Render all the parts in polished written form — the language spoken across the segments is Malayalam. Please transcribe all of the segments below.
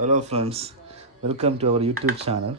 Hello friends, welcome to our YouTube channel.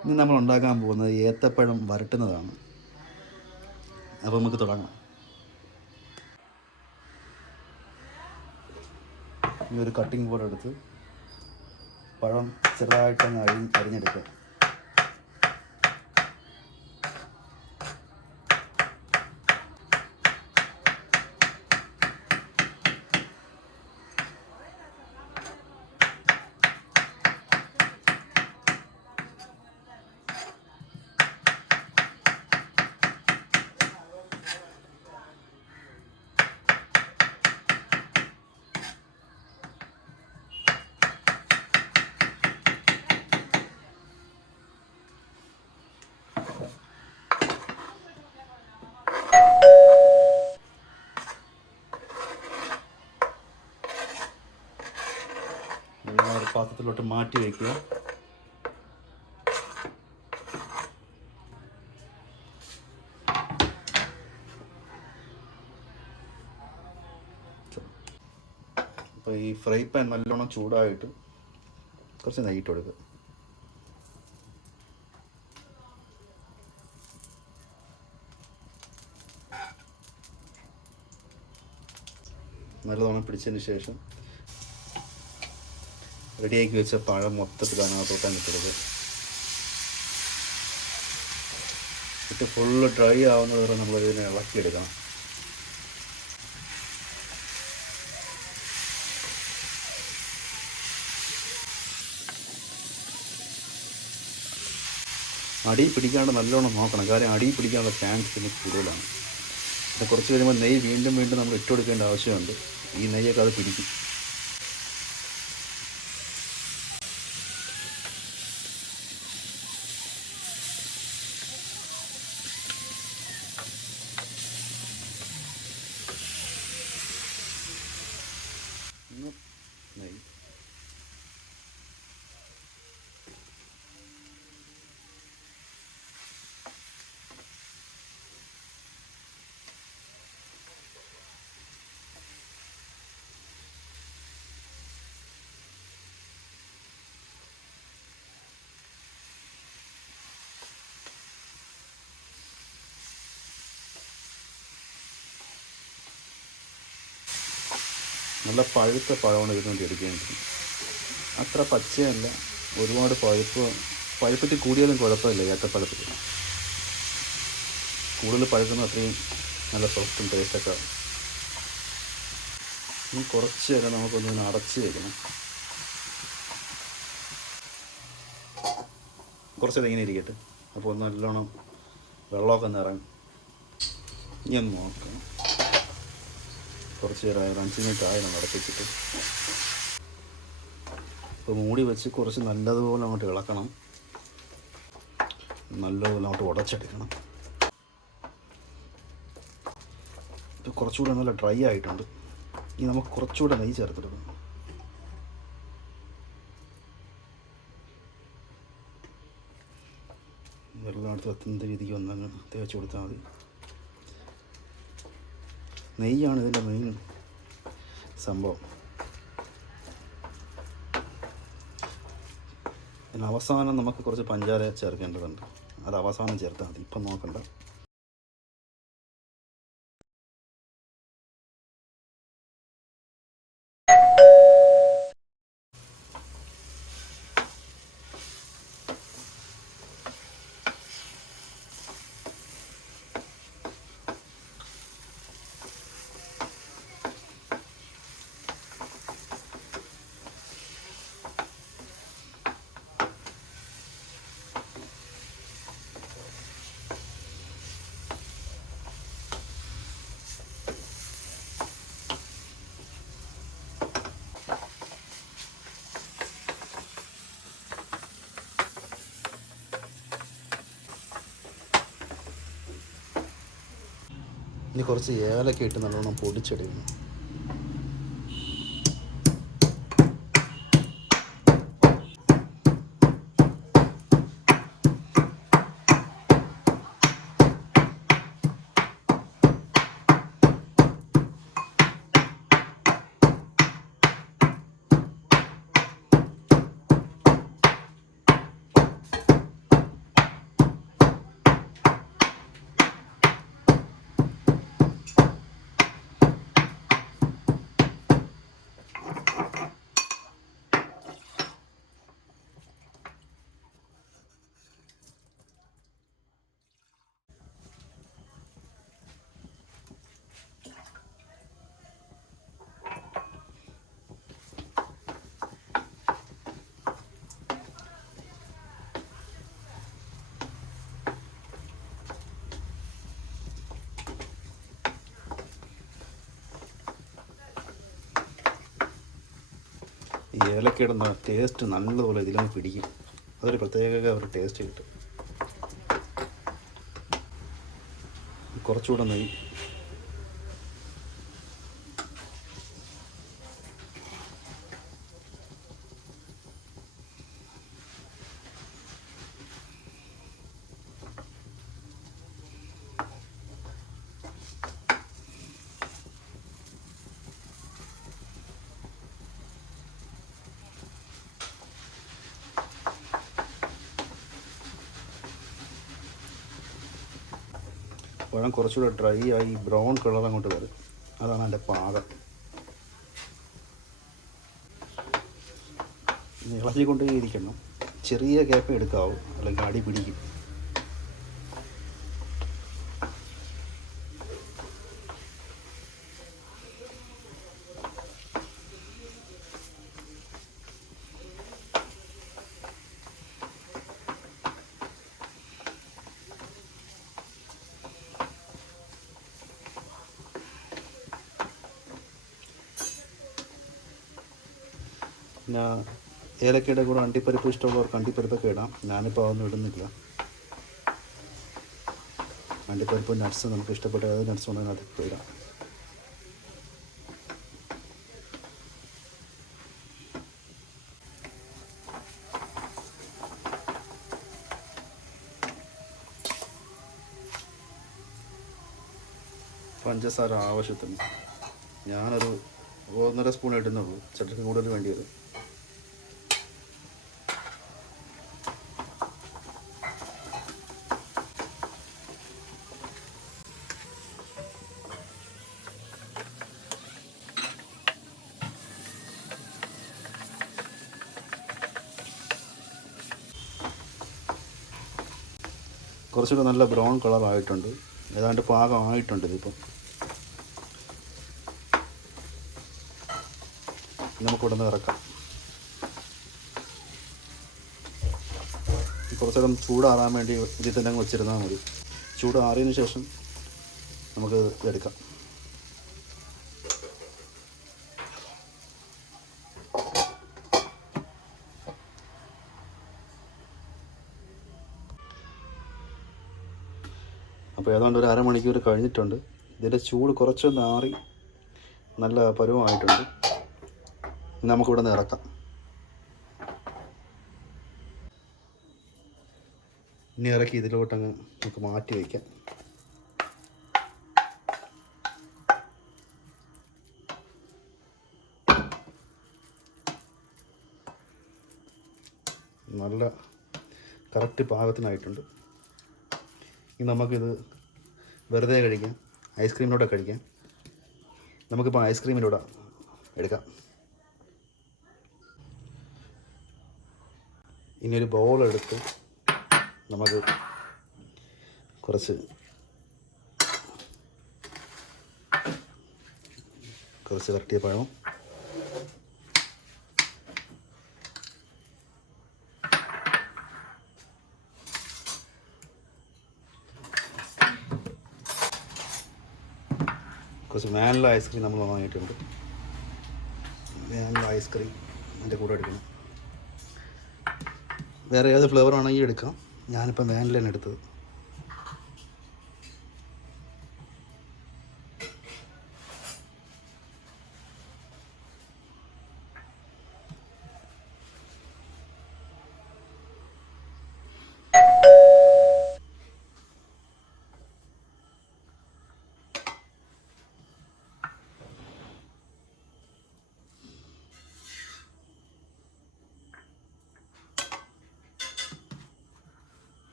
ഇന്ന് നമ്മൾ ഉണ്ടാക്കാൻ പോകുന്നത് ഏത്തപ്പഴം വരട്ടുന്നതാണ്. അപ്പോൾ നമുക്ക് തുടങ്ങാം. ഈ ഒരു കട്ടിംഗ് ബോർഡ് എടുത്ത് പഴം ചെറുതായിട്ടങ്ങ് അരിഞ്ഞെടുക്കുക. ഒരു പാത്രത്തിലോട്ട് മാറ്റി വയ്ക്കുക. അപ്പോൾ ഈ ഫ്രൈ പാൻ നല്ലോണം ചൂടായിട്ട് കുറച്ച് നെയ്യിട്ട് കൊടുക്കുക. നല്ലവണ്ണം പിടിച്ചതിന് ശേഷം റെഡിയാക്കി വെച്ച പഴം മൊത്തത്തിൽ അതിനകത്തോട്ടാണ് ഇട്ടത്. ഇട്ട് ഫുള്ള് ഡ്രൈ ആവുന്നത് വരെ നമ്മളിതിനെ ഇളക്കിയെടുക്കണം. അടി പിടിക്കാണ്ട് നല്ലോണം നോക്കണം, കാര്യം അടി പിടിക്കാനുള്ള ചാൻസ് പിന്നെ കൂടുതലാണ്. പിന്നെ കുറച്ച് കഴിയുമ്പോൾ നെയ്യ് വീണ്ടും നമ്മൾ ഇട്ട് കൊടുക്കേണ്ട ആവശ്യമുണ്ട്. ഈ നെയ്യൊക്കെ അത് പിടിക്കും. നെയ്യ് നല്ല പഴുത്ത പഴമാണ് ഇതിനുവേണ്ടി എടുക്കേണ്ടത്. അത്ര പച്ചയല്ല, ഒരുപാട് പഴുപ്പത്തിൽ കൂടിയാലും കുഴപ്പമില്ല. ഏത്തപ്പഴത്തിൽ കൂടുതൽ പഴുക്കുന്ന അത്രയും നല്ല സോഫ്റ്റും ടേസ്റ്റൊക്കെ ആവും. ഇനി കുറച്ച് നേരം നമുക്കൊന്നിങ്ങനെ അടച്ച് വയ്ക്കണം. കുറച്ചേരം ഇങ്ങനെ ഇരിക്കട്ടെ. അപ്പോൾ നല്ലോണം വെള്ളമൊക്കെ നിറങ്ങും. ഇനി ഒന്ന് നോക്കണം. കുറച്ച് നേരം 5 മിനിറ്റ് ആയി നമ്മൾ അടപ്പിച്ചിട്ട്. ഇപ്പോൾ മൂടി വെച്ച് കുറച്ച് നല്ലതുപോലെ അങ്ങോട്ട് ഇളക്കണം. നല്ലതുപോലെ അങ്ങോട്ട് ഉടച്ചെടുക്കണം. ഇപ്പോൾ കുറച്ചുകൂടെ നല്ല ഡ്രൈ ആയിട്ടുണ്ട്. ഇനി നമുക്ക് കുറച്ചുകൂടെ നെയ്യ് ചേർത്തെടുക്കണം. വെള്ളം എടുത്ത് എത്തുന്ന രീതിക്ക് ഒന്നങ്ങ് തേച്ച് കൊടുത്താൽ മതി. നെയ്യാണ് ഇതിൻ്റെ മെയിൻ സംഭവം. പിന്നെ അവസാനം നമുക്ക് കുറച്ച് പഞ്ചാര ചേർക്കേണ്ടതുണ്ട്. അത് അവസാനം ചേർത്താൽ മതി, ഇപ്പം നോക്കണ്ട. ഇനി കുറച്ച് ഏലക്ക ഇട്ട് നല്ലോണം പൊടിച്ചെടുക്കണം. ഈ ഏലക്കയുടെ ടേസ്റ്റ് നല്ലതുപോലെ ഇതിലൊന്ന് പിടിക്കും. അതൊരു പ്രത്യേക ഒരു ടേസ്റ്റ് കിട്ടും. കുറച്ചുകൂടെ നെയ്യ്. പഴം കുറച്ചുകൂടെ ഡ്രൈ ആയി ബ്രൗൺ കളർ അങ്ങോട്ട് വരും. അതാണ് എൻ്റെ പാകം. ഇളക്കിക്കൊണ്ടേ ഇരിക്കണം. ചെറിയ ഗ്യാപ്പ് എടുക്കാവും, അല്ലെങ്കിൽ അടി പിടിക്കും. പിന്നെ ഏലക്കയുടെ കൂടെ അണ്ടിപ്പരിപ്പ് ഇഷ്ടമുള്ളവർക്ക് അണ്ടിപ്പരിപ്പൊക്കെ ഇടാം. ഞാനിപ്പോൾ അതൊന്നും ഇടുന്നില്ല. അണ്ടിപ്പരിപ്പ് നട്ട്സ് നമുക്ക് ഇഷ്ടപ്പെട്ട ഏത് നട്ട്സ് ഉണ്ടെങ്കിൽ അതൊക്കെ ഇടാം. പഞ്ചസാര ആവശ്യത്തിന്. ഞാനൊരു 1.5 സ്പൂൺ ഇടുന്നുള്ളൂ. ചട്ടിക്ക് കൂടുതൽ വേണ്ടി വരും. കുറച്ചുകൂടെ നല്ല ബ്രൗൺ കളർ ആയിട്ടുണ്ട്. ഏതാണ്ട് പാകമായിട്ടുണ്ട് ഇതിപ്പം. നമുക്കിവിടെ നിന്ന് ഇറക്കാം. കുറച്ചുകൂടെ ചൂടാറാൻ വേണ്ടി ഇതിൽ തന്നെ അങ്ങ് വെച്ചിരുന്നാൽ മതി. ചൂടാറിയതിന് ശേഷം നമുക്ക് എടുക്കാം. അപ്പോൾ ഏതാണ്ട് ഒരു അരമണിക്കൂർ കഴിഞ്ഞിട്ടുണ്ട്. ഇതിൻ്റെ ചൂട് കുറച്ചൊന്ന് ആറി നല്ല പരുവമായിട്ടുണ്ട്. നമുക്കിവിടെ നിന്ന് ഇറക്കാം. ഇനി ഇറക്കി ഇതിലോട്ടങ്ങ് നമുക്ക് മാറ്റി വയ്ക്കാം. നല്ല കറക്റ്റ് പാകത്തിനായിട്ടുണ്ട്. ഇനി നമുക്കിത് വെറുതെ കഴിക്കാം, ഐസ്ക്രീമിലൂടെ കഴിക്കാം. നമുക്കിപ്പോൾ ഐസ്ക്രീമിലൂടെ എടുക്കാം. ഇനി ഒരു ബൗളെടുത്ത് നമുക്ക് കുറച്ച് വരട്ടിയ പഴം, കുറച്ച് വാനില ഐസ്ക്രീം നമ്മൾ വാങ്ങിയിട്ടുണ്ട്. വാനില ഐസ്ക്രീം അതിൻ്റെ കൂടെ എടുക്കണം. വേറെ ഏത് ഫ്ലേവർ ആണെങ്കിൽ എടുക്കാം. ഞാനിപ്പം വാനിലയാണ് എടുത്തത്.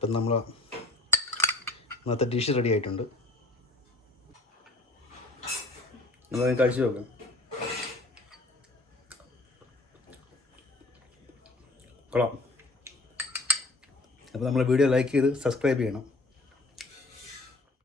ഇപ്പം നമ്മൾ ഇന്നത്തെ ഡിഷ് റെഡി ആയിട്ടുണ്ട്. നമ്മളത് കഴിച്ചു നോക്കാം. കൊള്ളാം. അപ്പോൾ നമ്മളെ വീഡിയോ ലൈക്ക് ചെയ്ത് സബ്സ്ക്രൈബ് ചെയ്യണം.